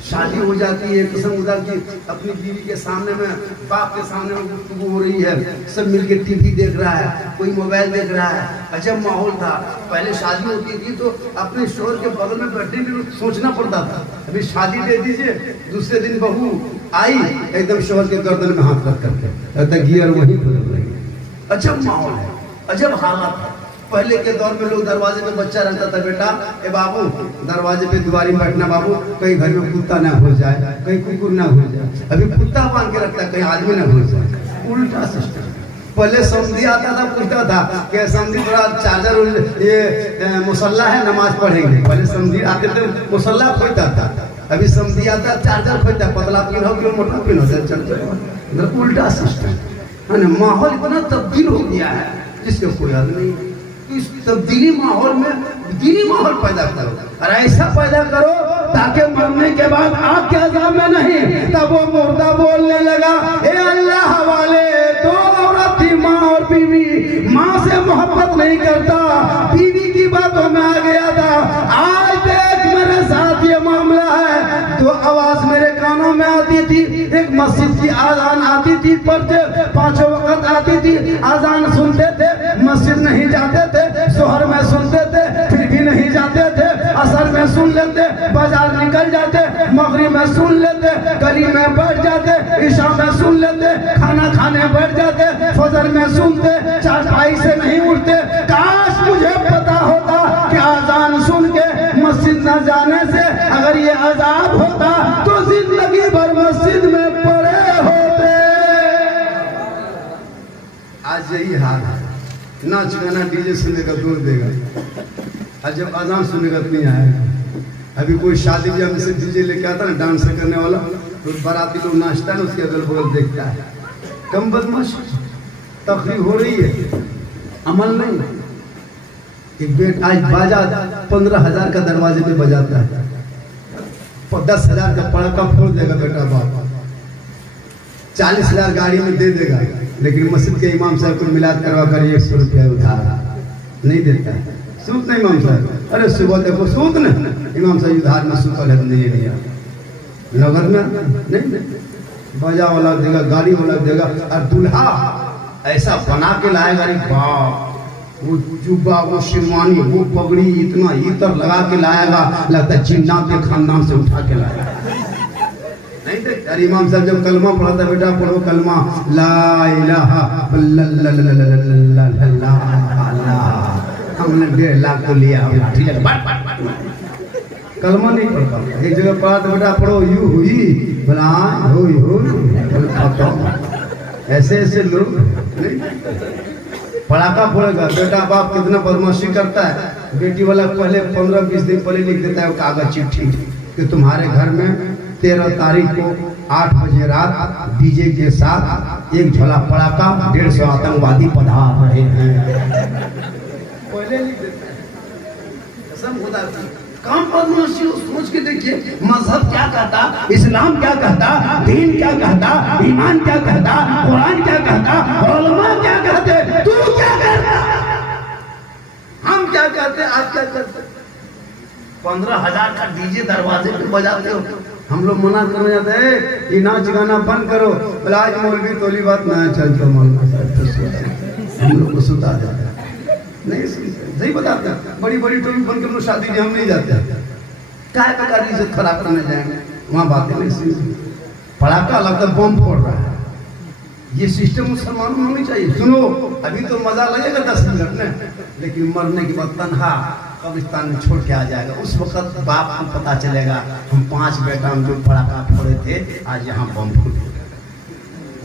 शादी हो जाती है, कसम खुदा की अपनी बीवी के सामने में, बाप के सामने में गुफ्तगू हो रही है, सब मिलके टीवी देख रहा है, कोई मोबाइल देख रहा है। अजब माहौल था। पहले शादी होती थी तो अपने शोहर के बगल में बैठने में सोचना पड़ता था। अभी शादी दे दीजिए, दूसरे दिन बहू आई एकदम शोहर के गर्दन में हाथ रख करके गियर वहीं बदल रही। अजब माहौल है, अजब हालत है। पहले के दौर में लोग दरवाजे पे बच्चा रहता था, बेटा ए बाबू दरवाजे पे दुआरी में बैठना बाबू, कहीं घर में कुत्ता ना हो जाए, कहीं कुकुर ना हो जाए। अभी कुत्ता बांध के रखता है, कहीं आदमी ना हो जाए। उल्टा सिस्टम। पहले समझी आता था, पूछता था कि समझी थोड़ा चार्जर ये मुसल्ला है, नमाज पढ़ेंगे। पहले समझी आते थे, मुसल्ला खोजता था। अभी समझी आता चार्जर खोजता, पतला पिनो कि मोटा पिनो, चलते उल्टा सिस्टम। माहौल इतना तब्दील हो गया है जिसके कोई हल नहीं। इस तब्दीली माहौल में दीनी माहौल पैदा करो, और ऐसा पैदा करो ताकि मरने के बाद आग के अज़ाब में नहीं, तब वो मुर्दा बोलने लगा, ए अल्लाह वाले, 2 औरत थी, माँ और बीवी। माँ से मोहब्बत नहीं करता, बीवी की बातों में आ गया था। आज देख मेरे साथ ये मामला है। तो आवाज मेरे कानों में आती थी, एक मस्जिद की आजान आती थी, पढ़ते 5 वक्त आती थी, आजान सुनते थे, मस्जिद नहीं जाते थे, शोहर में सुनते थे, फिर भी नहीं जाते थे, असर में सुन लेते, बाजार निकल जाते, मगरिब में सुन लेते, गली में बैठ जाते, ईशा में सुन लेते, खाना खाने बैठ जाते, फजर में सुनते, चारपाई से नहीं उठते। काश मुझे पता होता कि आजान सुन के मस्जिद न जाने से अगर ये अजाब होता तो जिंदगी भर मस्जिद में पड़े होते। आज यही हाल है। नाच गाना डीजे सुनेगा दूर देगा, और जब अजान सुनेगा तो नहीं आएगा। अभी कोई शादी ब्याह में से डीजे लेके आता ना, डांस करने वाला, तो बाराती लोग नाचता है, उसके अगल बगल देखता है। कम बदमाश तकरीब हो रही है, अमल नहीं। एक बेट आज बाजा 15,000 का दरवाजे पे बजाता है, 10,000 का पड़ाका फोड़ देगा बेटा बाप, 40,000 गाड़ी में दे देगा, लेकिन मस्जिद के इमाम साहब को मिलाद करवा कर 100 रुपया उधार नहीं देता है। सूत नहीं इमाम साहब, अरे सुबह देखो सूत न, इमाम साहब उधार में सूतल है, नहीं लिया नगर में नहीं, बाजा वाला देगा, गाड़ी वाला देगा, और दूल्हा ऐसा बना के लाएगा, बाप वो जुब्बा, वो शेरवानी, वो पगड़ी, इतना इतर लगा के लाएगा, लगता है जिन्नात के खानदान से उठा के लाएगा। नहीं थे अरे इमाम साहब जब कलमा पढ़ाता, बेटा पढ़ो कलमा, ला इलाहा हमने 1.5 लाख को लिया, कलमा नहीं पढ़ पाता। एक जगह पढ़ा तो बेटा पढ़ो यू हुई बोला हो ऐसे ऐसे लोग नहीं पढ़ाका पड़ेगा। बेटा बाप कितना बदमाशी करता है, बेटी वाला पहले 15-20 दिन पहले लिख देता है कागज चिट्ठी कि तुम्हारे घर में 13 तारीख को 8 बजे रात डीजे के साथ 1 झोला पड़ाका 150 आतंकवादी पधार रहे हैं। पहले लिख देता है, सब खुदा काम बदमाशी। सोच के देखिए मजहब क्या कहता, इस्लाम क्या कहता, दीन क्या कहता, ईमान क्या कहता, कुरान क्या कहता, उलमा क्या कहते, तू क्या कहता, हम क्या कहते, आप क्या करते। 15,000 का डीजे दरवाजे पे बजाते हो, हम लोग मना करने जाते हैं ये नाच गाना बंद करो, बोला आज मौलवी तोली बात ना चलता, मौलवी हम लोग को सुता जाता है, नहीं सही बताता। बड़ी बड़ी टोपी बन के शादी में हम नहीं जाते, क्या प्रकार की इज्जत खराब करने जाएंगे, वहाँ बातें नहीं सुनी। पड़ाका लगता बम फोड़ रहा है, ये सिस्टम मुसलमानों में होनी चाहिए। सुनो अभी तो मजा लगेगा 10 मिनट में, लेकिन मरने के बाद तनहा कब्रिस्तान में छोड़ के आ जाएगा। उस वक्त बाप को पता चलेगा हम 5 बेटा हम जो पड़ाका फोड़े थे, आज यहाँ बम फूट,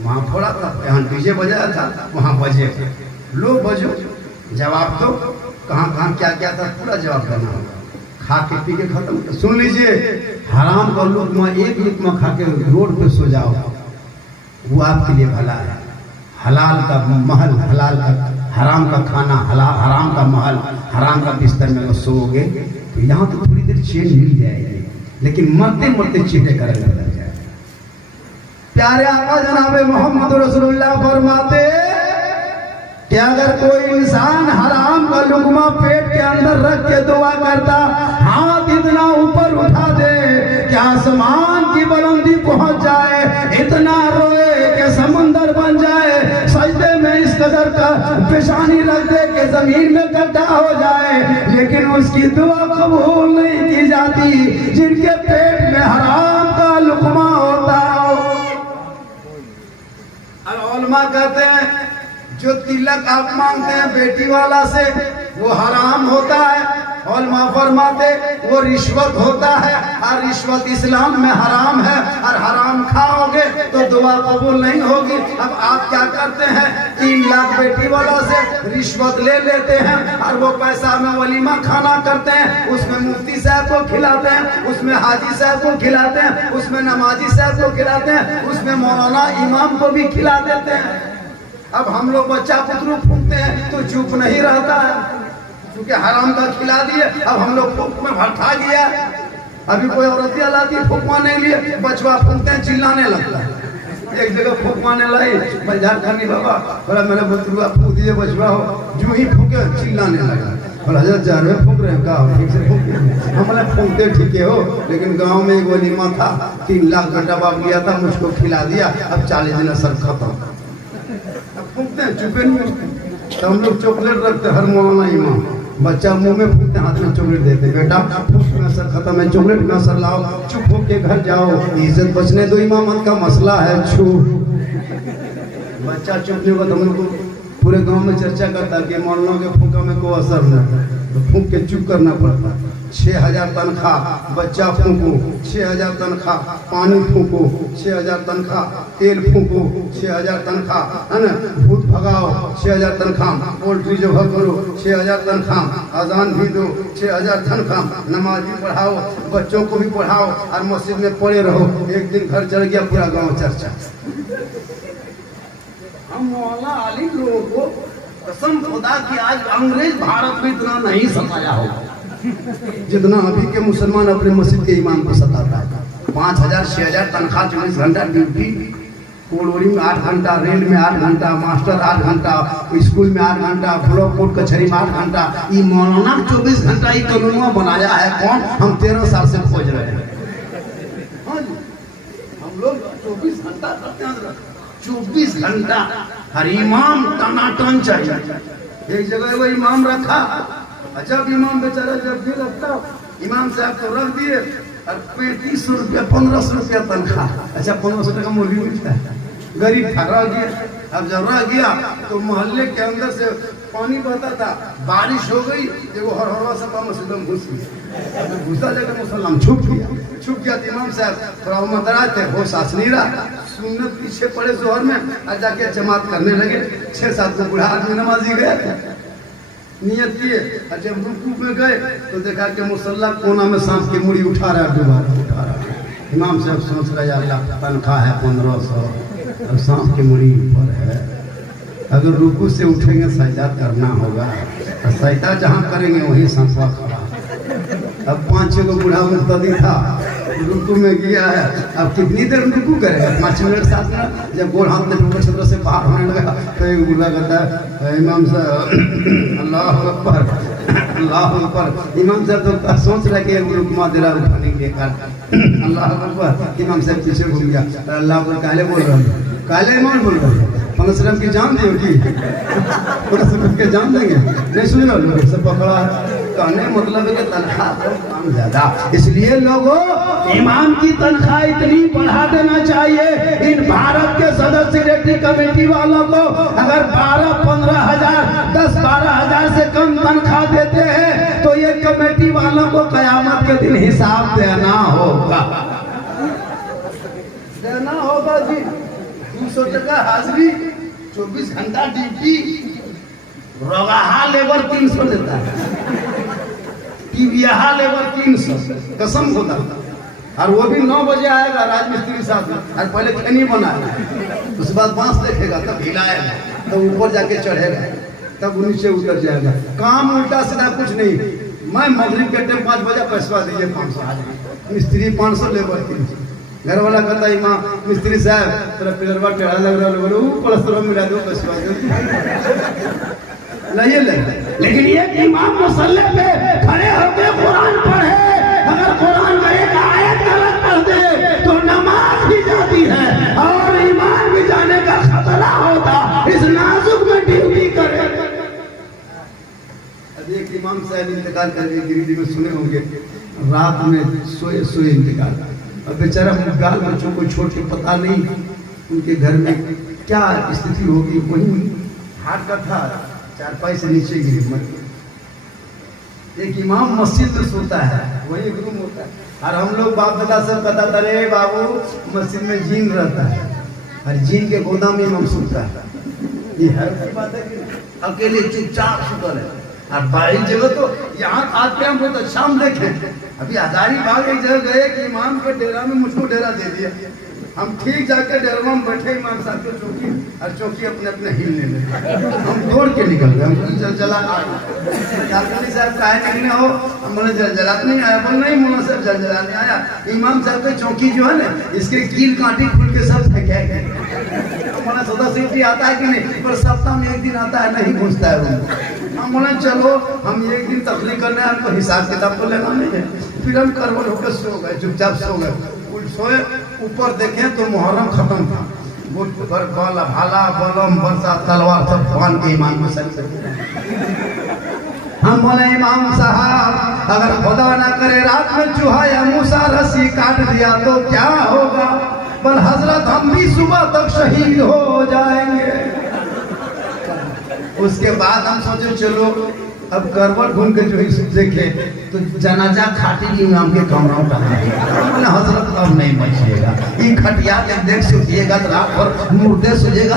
वहाँ फोड़ा था, यहाँ डीजे बजाया था, वहाँ बजे लो बजो, जवाब दो कहाँ कहाँ क्या क्या था, पूरा जवाब देना होगा। खा के पी के खत्म कर। सुन लीजिए, हराम का लुकमा, एक लुकमा खा के रोड पे सो जाओ, वो आपके लिए भला है। हलाल का महल, हलाल का, हराम का खाना, हराम का महल, हराम का बिस्तर में वो सोओगे तो यहाँ तो थोड़ी देर चैन मिल जाएगी, लेकिन मरते मरते चेहरे का रंग बदल जाए। प्यारे आका जनाबे मोहम्मद रसूलुल्लाह फरमाते कि अगर कोई इंसान हराम का लुकमा पेट के अंदर रख के दुआ करता, हाथ इतना ऊपर उठा दे कि आसमान की बुलंदी पहुंच जाए, इतना रोए कि समुंदर बन जाए, सजदे में इस कदर का पेशानी रख दे कि जमीन में गड्ढा हो जाए, लेकिन उसकी दुआ कबूल नहीं की जाती जिनके पेट में हराम का लुकमा होता हो। और उलमा कहते हैं जो तिलक आप मांगते हैं बेटी वाला से वो हराम होता है, और फरमाते वो रिश्वत होता है, और रिश्वत इस्लाम में हराम है, और हराम खाओगे तो दुआ कबूल नहीं होगी। अब आप क्या करते हैं, 3 लाख बेटी वाला से रिश्वत ले लेते हैं, और वो पैसा में वलीमा खाना करते हैं, उसमें मुफ्ती साहब को खिलाते हैं, उसमें हाजी साहब को खिलाते हैं, उसमें नमाजी साहब को खिलाते हैं, उसमें मौलाना इमाम को भी खिला देते हैं। अब हम लोग बच्चा पुतरू फूंकते हैं तो चुप नहीं रहता है, क्योंकि हराम का खिला दिए। अब हम लोग फूंक में भट्ठा गया। अभी कोई औरत लाती फूंकवाने के लिए, बचवा फूंकते हैं, चिल्लाने लगता है। एक जगह फूंकवाने लाई, मैं झारखंडी बाबा बोला मेरा बचवा फूंक दिए, बचवा हो, जो ही फूंके चिल्लाने लगा। बोला हजार जार में फूंक रहे हो का, ठीक से फूंक। हम बोले फूंकते ठीक है हो, लेकिन गाँव में एक वलीमा था, 3 लाख का डबाब लिया था, मुझको खिला दिया, अब 40 दिन असर खत्म। फूंकते हैं, चुपे नहीं होते। तो हम लोग चॉकलेट रखते, हर मौलाना इमाम बच्चा मुंह में फूंकते, हाथ में चॉकलेट देते, बेटा फूंक में असर खत्म है, चॉकलेट में असर लाओ, चुप होके घर जाओ, इज्जत बचने दो, इमामत का मसला है, छूट। बच्चा चुप नहीं होगा तो हम लोग पूरे गांव में चर्चा करता कि मौलाना के फूंका में कोई असर नहीं, तो फूंक के चुप करना पड़ता। 6000 तनख्वाह, बच्चा फूंको, 6000 तनख्वाह, पानी फूंको, 6000 तनख्वाह, तेल फूंको, 6000 तनख्वाह, है ना, भूत भगाओ, 6000 तनख्वाह, पोल्ट्री जो करो, 6000 तनख्वाह, अजान भी दो, 6000 तनख्वाह, नमाज भी पढ़ाओ, बच्चों को भी पढ़ाओ, और मस्जिद में पड़े रहो। एक दिन घर चढ़ गया, पूरा गाँव चर्चा। हम मौला अली लोगों को कसम खुदा की आज अंग्रेज भारत में इतना नहीं सताया होगा जितना अभी के मुसलमान अपने मस्जिद के इमाम को सताता है। 5000 6000 तनख्वाह, 24 घंटा ड्यूटी, कोलोनी में 8 घंटा, रेल में 8 घंटा, मास्टर 8 घंटा, स्कूल में 8 घंटा, ब्लॉक कोर्ट कचहरी में 8 घंटा। ये मौलाना 24 घंटा ये कानून बनाया है कौन? हम 13 साल से खोज रहे हैं। हम लोग 24 घंटा करते हैं, 24 घंटा हर इमाम टनाटन चाहिए। एक जगह वो इमाम रखा, जब इमाम बेचारा जब भी लगता इमाम साहब को रख दिए, और 3500 रुपया 1500 रुपया तनख्वाह। अच्छा 1500 टका मुर्गी मिलता है, गरीब था, रह गया। अब जब रह गया तो मोहल्ले के अंदर से पानी बहता था, बारिश हो गई, देखो हर सपा मस्जिद में घुस गया, घुसा जगह मुसलमान छुप गया। तो इमाम साहब थोड़ा उमदरा थे, वो सास नहीं रहा, सुन्नत पीछे पड़े जोहर में, और जाके जमात करने लगे। 6-7 को बूढ़ा आदमी नमाजी गए थे, नियत किए, और जब रुकू में गए तो देखा कि मुसल्ला कोना में सांप की मुड़ी उठा रहा है। इमाम साहब सोच रहे अल्लाह तनख्वाह है 1500, और सांप की मुड़ी ऊपर है, अगर रुकू से उठेंगे सजदा करना होगा, और सजदा जहाँ करेंगे वहीं सांपा खड़ा। अब 5-6 को बूढ़ा मुक्तदी था, रुकू में गया है, अब कितनी देर रुकू करेगा? 5 मिनट 7 मिनट। जब गोल हाथ में टूटा छत्र से बाहर होने लगा तो एक बूढ़ा कहता है इमाम साहब अल्लाह अकबर, अल्लाह अकबर। इमाम साहब तो सोच रहे कि रुकमा दे रहा उठाने के कारण, अल्लाह अकबर। इमाम साहब पीछे घूम गया, अल्लाह अकबर काले बोल रहे हैं, काले इमाम बोल रहे हैं, 15 की जान दियो की 15 के जान देंगे? नहीं सुन लो, लोग सब पकड़ा है। कहने मतलब है कि तनख्वाह कम ज्यादा, इसलिए लोगों इमाम की तनख्वाह इतनी बढ़ा देना चाहिए। इन भारत के सदस्य सेक्रेटरी कमेटी वालों को अगर 12-15 हजार 10-12 हजार से कम तनख्वाह देते हैं तो ये कमेटी वालों को कयामत के दिन हिसाब देना होगा जी। 200 टका हाजिरी, 24 घंटा ड्यूटी, रवाहा लेबर 300 देता है। टीवीहा लेबर 300 कसम होता, और वो भी 9 बजे आएगा राजमिस्त्री साथ में, और पहले खैनी बनाएगा, उसके बाद बांस देखेगा, तब हिलाएगा, तब ऊपर जाके चढ़ेगा, तब नीचे उतर जाएगा। काम उल्टा सीधा कुछ नहीं। मैं मगरिब के टाइम 5 बजे पैसा दीजिए 500, मिस्त्री 500 लेबर 300। घर वाला कहता है माँ मिस्त्री साहब तेरा पिलरवा टेढ़ा लग रहा है, प्लस्तर मिला दो पैसा नहीं ले। लेकिन ये इमाम मुसल्ले पे खड़े होकर कुरान पढ़े, अगर कुरान में एक आयत गलत पढ़ दे तो नमाज भी जाती है और ईमान भी जाने का खतरा होता। इस नाजुक में ड्यूटी करे। अब एक इमाम साहब इंतकाल कर गए, गिरिडीह में सुने होंगे, रात में सोए सोए इंतकाल। अब बेचारा गाल बच्चों को छोड़ के पता नहीं उनके घर में क्या स्थिति होगी। वहीं हाथ का था, चारपाई से नीचे गिरी मर गए। एक इमाम मस्जिद में सोता है, वही एक रूम होता है, और हम लोग बाप दादा सब पता करे बाबू मस्जिद में जीन रहता है, और जीन के गोदाम में इमाम सोता है। ये है बात है कि अकेले चुपचाप सुतल है। और बाहरी जगह तो यहाँ आते हैं बहुत अच्छा हम देखे। अभी हजारीबाग एक जगह गए कि इमाम के डेरा में मुझको डेरा दे दिया। हम ठीक जाके डेरा में बैठे, इमाम साहब के चौकी, और चौकी अपने अपने हिलने लगे। हम दौड़ के निकल गए, हम जलजला साहब काहे निकले हो? हम बोले जलजला नहीं आया। बोल नहीं मुला साहब जलजला नहीं आया, इमाम साहब के चौकी जो है ना इसके कील कांटी खुल के सब फेंके गए। हमारा सदा सीटी आता है कि नहीं, पर सप्ताह में एक दिन आता है, नहीं घुसता है रूम। हम बोले चलो हम एक दिन तकलीफ करने हैं, हमको हिसाब किताब को लेना नहीं है। फिर हम करवट होकर सो गए, चुपचाप सो गए। सोए ऊपर देखें तो मुहर्रम खत्म था। वो भाला बलम बरसा तलवार सब भगवान के इमाम को सर। हम बोले इमाम साहब अगर खुदा ना करे रात में चूहा या मूसा रस्सी काट दिया तो क्या होगा? पर हजरत हम भी सुबह तक शहीद हो जाएंगे। उसके बाद हम सोचे चलो अब करवट घूम के जो देखे तो जनाजा खाटी की इमाम के कमरों का है। हजरत अब नहीं बचिएगा, ये खटिया जब देख सुझिएगा तो रात भर मुर्दे सुझेगा।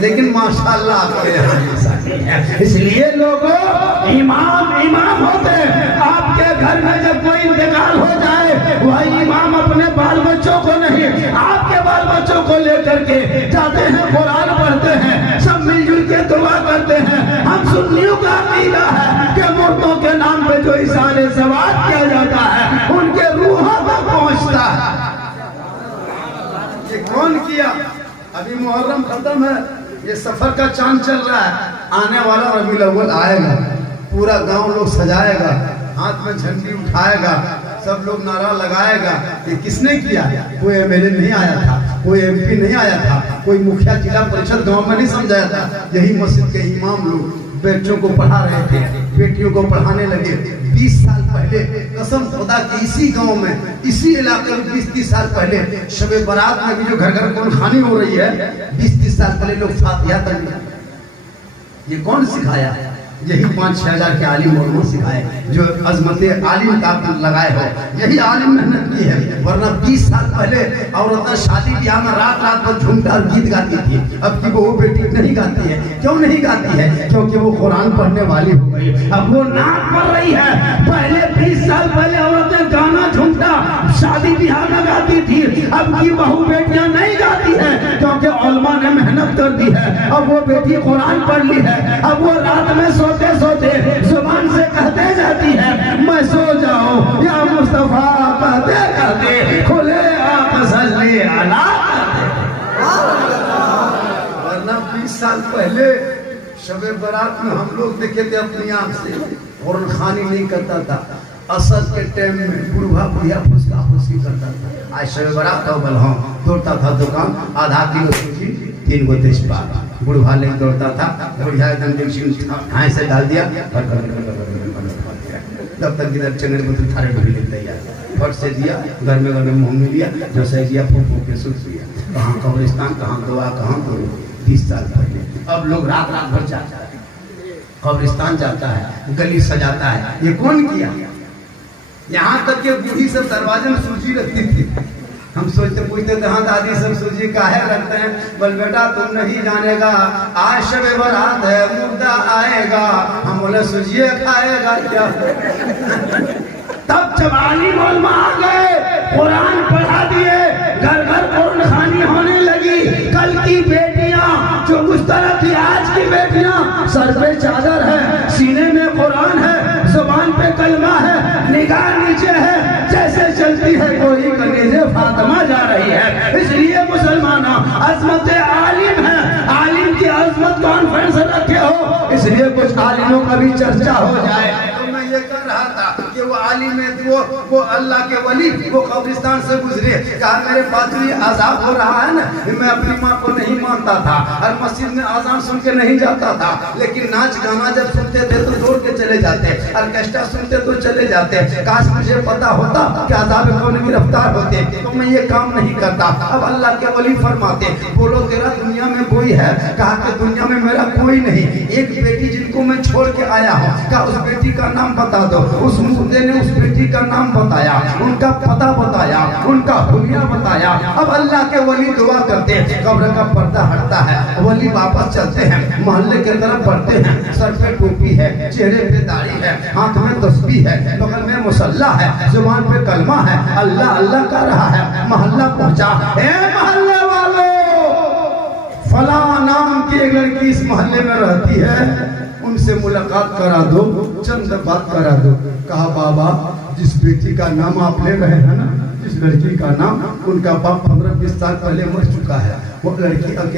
लेकिन माशाल्लाह आपके यहाँ इसलिए लोगों इमाम होते हैं। आपके घर में जब कोई इंतकाल हो जाए वही इमाम अपने बाल बच्चों को नहीं, आपके बाल बच्चों को लेकर के जाते हैं, कुरान पढ़ते हैं, सब मिलजुल के दुआ करते हैं। हम सुन्नियों का अकीदा है कि मुर्दों के नाम पे जो इशारे सवाल किया जाता है उनके रूहों तक पहुंचता है। ये कौन किया? अभी मुहर्रम खत्म है, ये सफर का चांद चल रहा है। आने वाला रबीउल अव्वल आएगा, पूरा गांव लोग सजाएगा, हाथ में झंडी उठाएगा, सब लोग नारा लगाएगा। ये किसने किया? कोई एमएलए नहीं आया था, कोई एमपी नहीं आया था, कोई मुखिया जिला परिषद गांव में नहीं समझाया था। यही मस्जिद के इमाम लोग बच्चों को पढ़ा रहे थे, बेटियों को पढ़ाने लगे। 20 साल पहले कसम खुदा की इसी गांव में, इसी इलाके में 20-30 साल पहले शबे बारात में भी जो घर घर कौन खानी हो रही है, 20-30 साल पहले लोग फातिहा तक। ये कौन सिखाया? यही 5-6 हजार के आलिम मौलवी सिखाए, जो अजमत आलिम का लगाए हो। यही आलिम मेहनत की है, वरना 20 साल पहले औरतें शादी ब्याह में रात रात भर झूमता और गीत गाती थी। अब की बहू बेटी नहीं गाती है। क्यों नहीं गाती है? क्योंकि वो कुरान पढ़ने वाली हो गई, अब वो नाक पढ़ रही है। पहले 20 साल पहले औरतें गाना झूमता शादी ब्याह में गाती थी, अब की बहू बेटियां नहीं गाती है क्योंकि उलमा ने मेहनत कर दी है। अब वो बेटी कुरान पढ़ ली है, अब वो रात में सोते सोते जुबान से कहते जाती है मैं सो जाऊं या मुस्तफा कहते कहते खुले आप सल्ले अला। वरना 20 साल पहले शबे बारात में हम लोग देखे थे अपनी आंख से, और खानी नहीं करता था। असद के टाइम में बुढ़ा बुढ़िया फुसका फुसकी करता था। आज शबे बारात का बलहा दौड़ता था दुकान, आधा किलो सूजी 3 गो तेजपात, बुढ़ा ले दौड़ता था। बुढ़िया एकदम ढाई से डाल दिया, तब तक इधर चंगड़ बुद्ध थारे ढूंढ लेते तैयार, फट से दिया, घर में मुँह में लिया, जो सही दिया फूक फूक के सुख दिया। कहाँ कब्रिस्तान, कहाँ दुआ, कहाँ तो 20 साल पहले। अब लोग रात रात भर जाता है, कब्रिस्तान जाता है, गली सजाता है। ये कौन किया? यहाँ तक के बूढ़ी सब दरवाजे में सूजी रखती थी। हम सोचते पूछते थे हाँ दादी सब सूजी काहे रखते हैं? बोल बेटा तुम नहीं जानेगा, आज शब बारात है, मुर्दा आएगा। हम बोले सूजिए खाएगा क्या? तब जब आलिम उलमा आ गए, कुरान पढ़ा दिए, घर घर कुरान खानी होने लगी। कल की बेटियां जो उस तरह थी, आज की बेटियां सर पे चादर है, सीने में कुरान है, जुबान पे कलमा है, निगाह नीचे है, जैसे चलती है कोई कनीज़े फातिमा जा रही है। इसलिए मुसलमानों, अजमत आलिम है, आलिम की अजमत कॉन्फ्रेंस रखे हो, इसलिए कुछ आलिमों का भी चर्चा हो जाए। तो मैं ये कर रहा था कि वो आलिम है, वो अल्लाह के वली, वो कब्रिस्तान से गुजरे, कहा मेरे पादरी आजाद हो रहा है ना, मैं अपनी माँ को नहीं मानता था और मस्जिद में आजान सुन के नहीं जाता था, लेकिन नाच गाना जब सुनते थे तो दौड़ के चले जाते, ऑर्केस्ट्रा सुनते तो चले जाते। काश मुझे पता होता कि आजाद कौन गिरफ्तार होते तो मैं ये काम नहीं करता। अब अल्लाह के वली फरमाते, बोलो तेरा दुनिया में कोई है? कहा कि दुनिया में मेरा कोई नहीं, एक बेटी जिनको मैं छोड़ के आया हूँ, क्या उस बेटी का नाम बता दो। उस मुर्दे ने उस बेटी का नाम बताया, उनका पता बताया, उनका हुलिया बताया। अब अल्लाह के वली दुआ करते, कब्र का पर्दा हटता है, वली वापस चलते हैं, मोहल्ले के तरफ बढ़ते हैं, सर पे टोपी है, चेहरे पे दाढ़ी है, हाथ में तस्बीह है, बगल में मुसल्ला है, जुबान पे कलमा है, अल्लाह अल्लाह कर रहा है। मोहल्ला पहुंचा, ए मोहल्ले वालों, फला नाम की एक लड़की इस मोहल्ले में रहती है, उनसे मुलाकात करा दो, चंद बात करा दो। कहा बाबा जिस बेटी का नाम आप ले रहे हैं ना, जिस लड़की का नाम, उनका बाप 15-20 साल पहले मर चुका है, वो लड़की अकेले